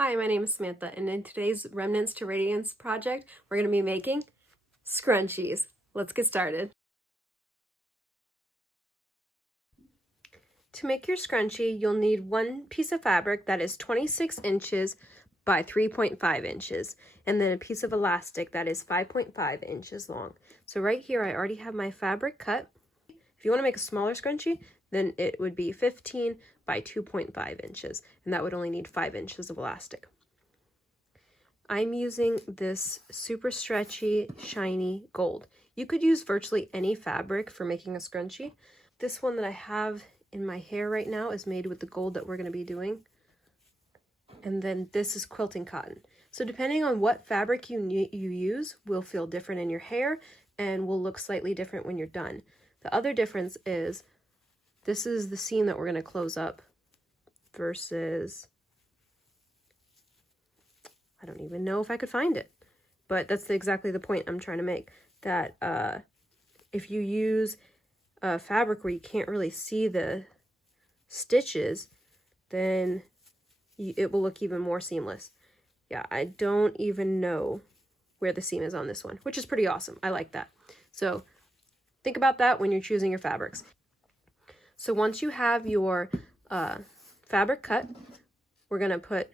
Hi, my name is Samantha, and in today's Remnants to Radiance project, we're going to be making scrunchies. Let's get started. To make your scrunchie, you'll need one piece of fabric that is 26 inches by 3.5 inches, and then a piece of elastic that is 5.5 inches long. So right here, I already have my fabric cut. If you want to make a smaller scrunchie, then it would be 15 by 2.5 inches, and that would only need 5 inches of elastic. I'm using this super stretchy, shiny gold. You could use virtually any fabric for making a scrunchie. This one that I have in my hair right now is made with the gold that we're going to be doing. And then this is quilting cotton. So depending on what fabric you use will feel different in your hair and will look slightly different when you're done. The other difference is this is the seam that we're going to close up versus, I don't even know if I could find it, but that's exactly the point I'm trying to make, that if you use a fabric where you can't really see the stitches, then it will look even more seamless. Yeah, I don't even know where the seam is on this one, which is pretty awesome. I like that. So think about that when you're choosing your fabrics. So once you have your fabric cut, we're going to put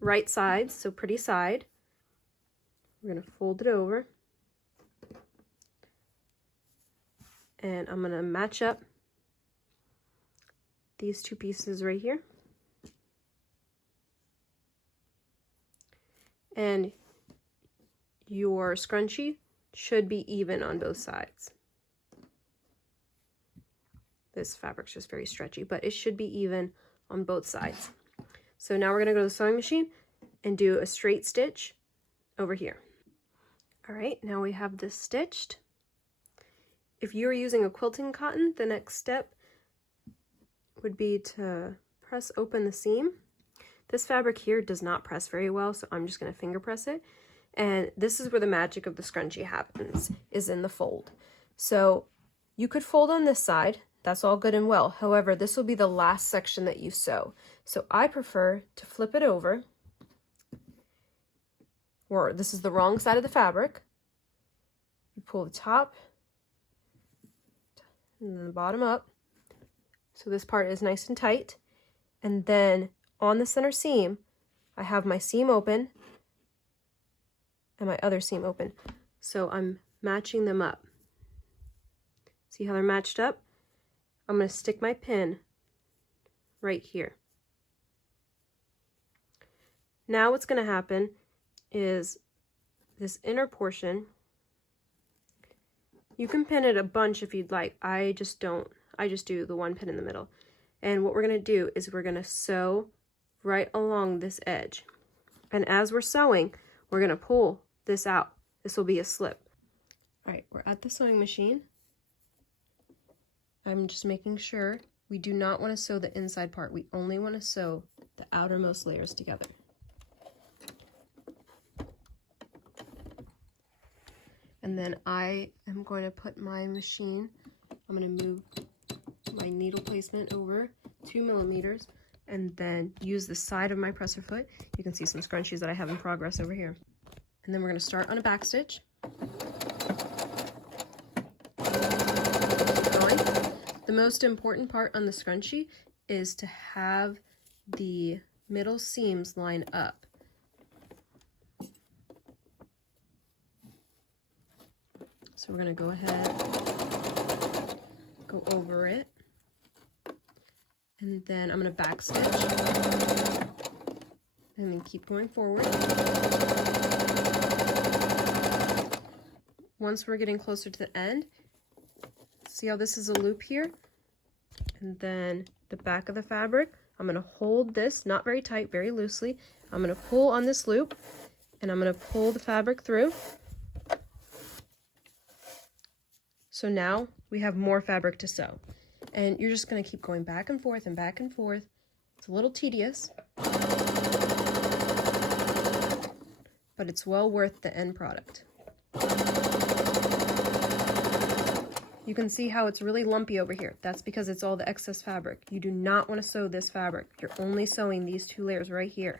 right sides, so pretty side. We're going to fold it over. And I'm going to match up these two pieces right here. And your scrunchie should be even on both sides. This fabric's just very stretchy, but it should be even on both sides. So now we're going to go to the sewing machine and do a straight stitch over here. All right, now we have this stitched. If you're using a quilting cotton, the next step would be to press open the seam. This fabric here does not press very well, so I'm just going to finger press it. And this is where the magic of the scrunchie happens, is in the fold. So you could fold on this side. That's all good and well. However, this will be the last section that you sew. So I prefer to flip it over, or this is the wrong side of the fabric. You pull the top and then the bottom up. So this part is nice and tight. And then on the center seam, I have my seam open and my other seam open. So I'm matching them up. See how they're matched up? I'm going to stick my pin right here. Now what's going to happen is this inner portion, you can pin it a bunch if you'd like. I just don't. I just do the one pin in the middle. And what we're going to do is we're going to sew right along this edge. And as we're sewing, we're going to pull this out. This will be a slip. All right, we're at the sewing machine. I'm just making sure we do not want to sew the inside part. We only want to sew the outermost layers together. And then I am going to put my machine, I'm going to move my needle placement over 2 millimeters and then use the side of my presser foot. You can see some scrunchies that I have in progress over here. And then we're going to start on a back stitch. The most important part on the scrunchie is to have the middle seams line up. So we're going to go ahead, go over it, and then I'm going to back stitch, and then keep going forward. Once we're getting closer to the end, see how this is a loop here? And then the back of the fabric, I'm going to hold this, not very tight, very loosely. I'm going to pull on this loop, and I'm going to pull the fabric through. So now we have more fabric to sew. And you're just going to keep going back and forth and back and forth. It's a little tedious, but it's well worth the end product. You can see how it's really lumpy over here. That's because it's all the excess fabric. You do not want to sew this fabric. You're only sewing these 2 layers right here.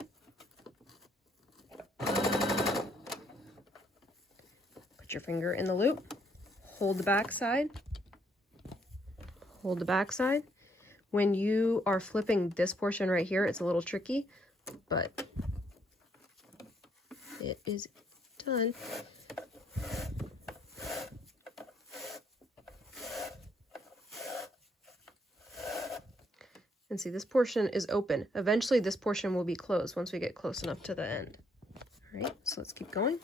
Put your finger in the loop, hold the back side, hold the back side. When you are flipping this portion right here, it's a little tricky, but it is done. And see, this portion is open. Eventually this portion will be closed once we get close enough to the end. All right, so let's keep going.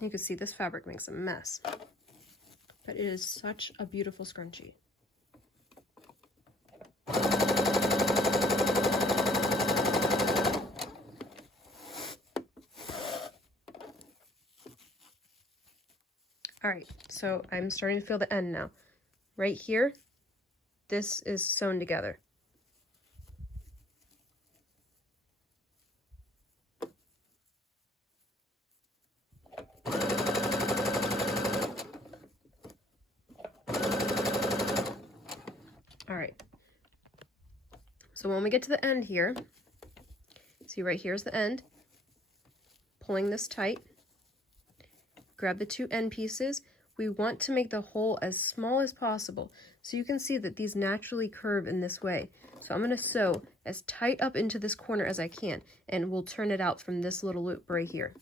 You can see this fabric makes a mess, but it is such a beautiful scrunchie. All right, so I'm starting to feel the end now. Right here, this is sewn together. All right, so when we get to the end here, see right here's the end, pulling this tight, grab the 2 end pieces. We want to make the hole as small as possible, so you can see that these naturally curve in this way. So I'm going to sew as tight up into this corner as I can, and we'll turn it out from this little loop right here.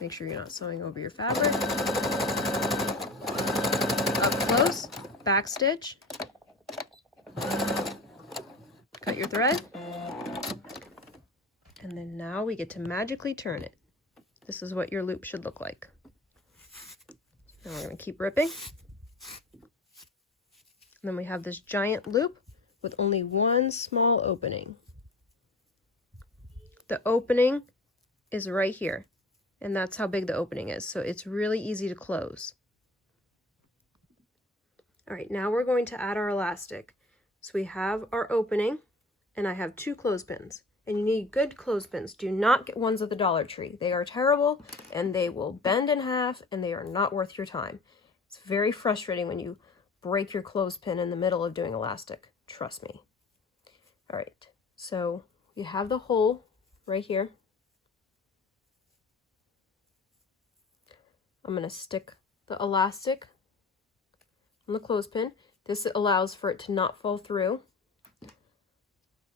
Make sure you're not sewing over your fabric. Up close, back stitch, cut your thread, and then now we get to magically turn it. This is what your loop should look like. Now we're going to keep ripping. And then we have this giant loop with only one small opening. The opening is right here, and that's how big the opening is, so it's really easy to close. All right, now we're going to add our elastic. So we have our opening, and I have 2 clothespins. And you need good clothespins. Do not get ones at the Dollar Tree. They are terrible, and they will bend in half, and they are not worth your time. It's very frustrating when you break your clothespin in the middle of doing elastic. Trust me. All right, so you have the hole right here. I'm going to stick the elastic on the clothespin. This allows for it to not fall through.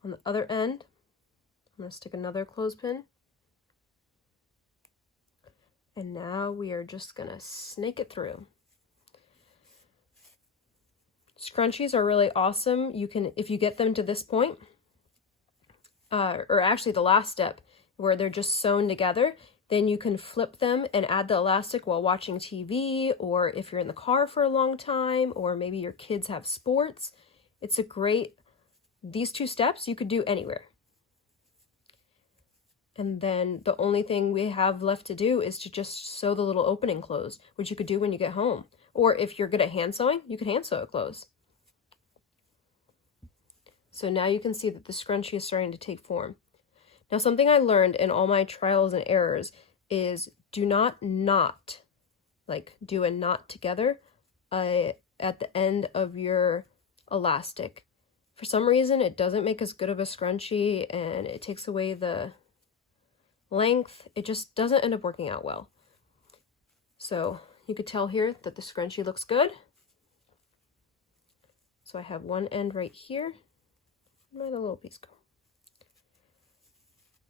On the other end, I'm going to stick another clothespin. And now we are just going to snake it through. Scrunchies are really awesome. You can, if you get them to this point, or actually the last step where they're just sewn together, then you can flip them and add the elastic while watching TV, or if you're in the car for a long time, or maybe your kids have sports. It's a great, these 2 steps you could do anywhere. And then the only thing we have left to do is to just sew the little opening closed, which you could do when you get home. Or if you're good at hand sewing, you can hand sew it closed. So now you can see that the scrunchie is starting to take form. Now, something I learned in all my trials and errors is do not knot, like do a knot together at the end of your elastic. For some reason, it doesn't make as good of a scrunchie, and it takes away the length. It just doesn't end up working out well. So you could tell here that the scrunchie looks good. So I have one end right here. Where'd the little piece go?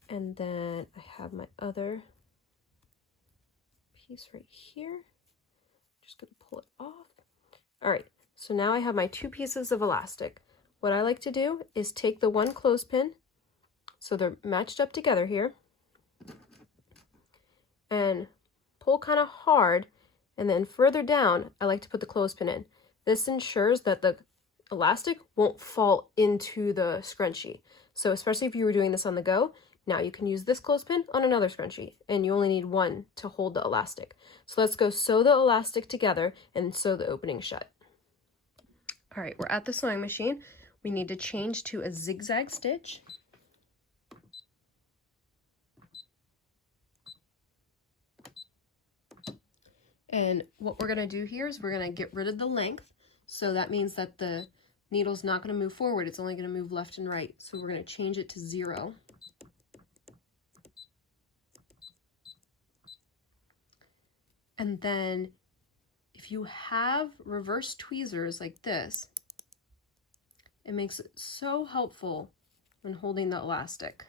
And then I have my other piece right here. Just gonna pull it off. All right, so now I have my 2 pieces of elastic. What I like to do is take the one clothespin, so they're matched up together here, and pull kind of hard And then further down, I like to put the clothespin in. This ensures that the elastic won't fall into the scrunchie. So especially if you were doing this on the go, now you can use this clothespin on another scrunchie, and you only need one to hold the elastic. So let's go sew the elastic together and sew the opening shut. All right, we're at the sewing machine. We need to change to a zigzag stitch. And what we're gonna do here is we're gonna get rid of the length. So that means that the needle's not gonna move forward, it's only gonna move left and right. So we're gonna change it to 0. And then if you have reverse tweezers like this, it makes it so helpful when holding the elastic.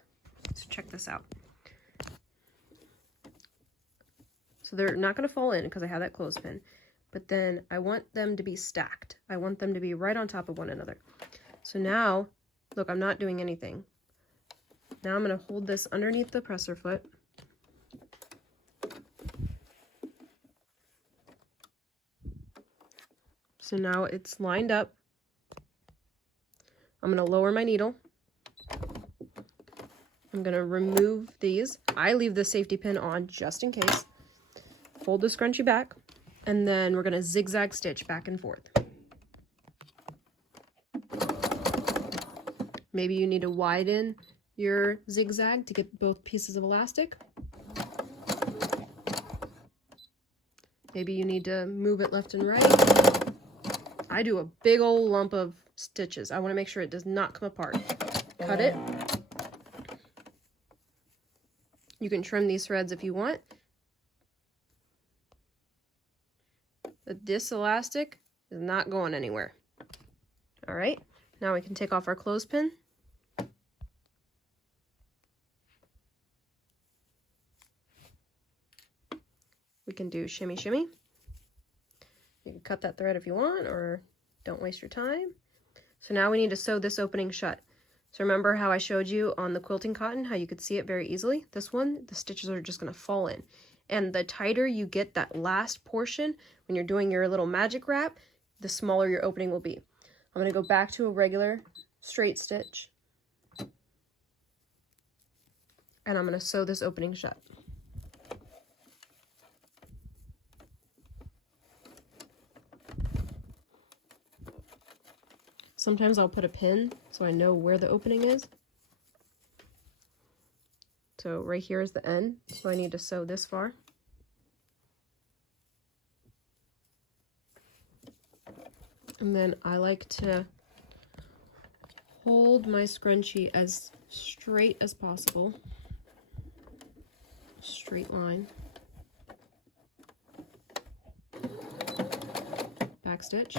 So check this out. So they're not gonna fall in because I have that clothespin, but then I want them to be stacked. I want them to be right on top of one another. So now, look, I'm not doing anything. Now I'm gonna hold this underneath the presser foot. So now it's lined up. I'm going to lower my needle. I'm going to remove these. I leave the safety pin on just in case. Fold the scrunchie back, and then we're going to zigzag stitch back and forth. Maybe you need to widen your zigzag to get both pieces of elastic. Maybe you need to move it left and right. I do a big old lump of stitches. I want to make sure it does not come apart. Cut it. You can trim these threads if you want. But this elastic is not going anywhere. All right, now we can take off our clothespin. We can do shimmy shimmy. You can cut that thread if you want, or don't waste your time. So now we need to sew this opening shut. So remember how I showed you on the quilting cotton, how you could see it very easily? This one, the stitches are just gonna fall in. And the tighter you get that last portion, when you're doing your little magic wrap, the smaller your opening will be. I'm gonna go back to a regular straight stitch. And I'm gonna sew this opening shut. Sometimes I'll put a pin so I know where the opening is. So right here is the end, so I need to sew this far. And then I like to hold my scrunchie as straight as possible. Straight line. Back stitch.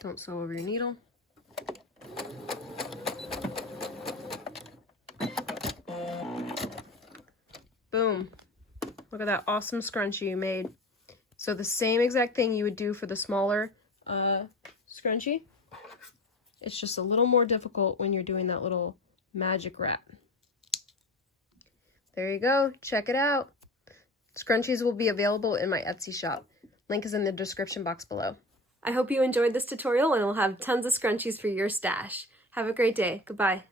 Don't sew over your needle. Boom. Look at that awesome scrunchie you made. So the same exact thing you would do for the smaller scrunchie. It's just a little more difficult when you're doing that little magic wrap. There you go. Check it out. Scrunchies will be available in my Etsy shop. Link is in the description box below. I hope you enjoyed this tutorial and will have tons of scrunchies for your stash. Have a great day. Goodbye.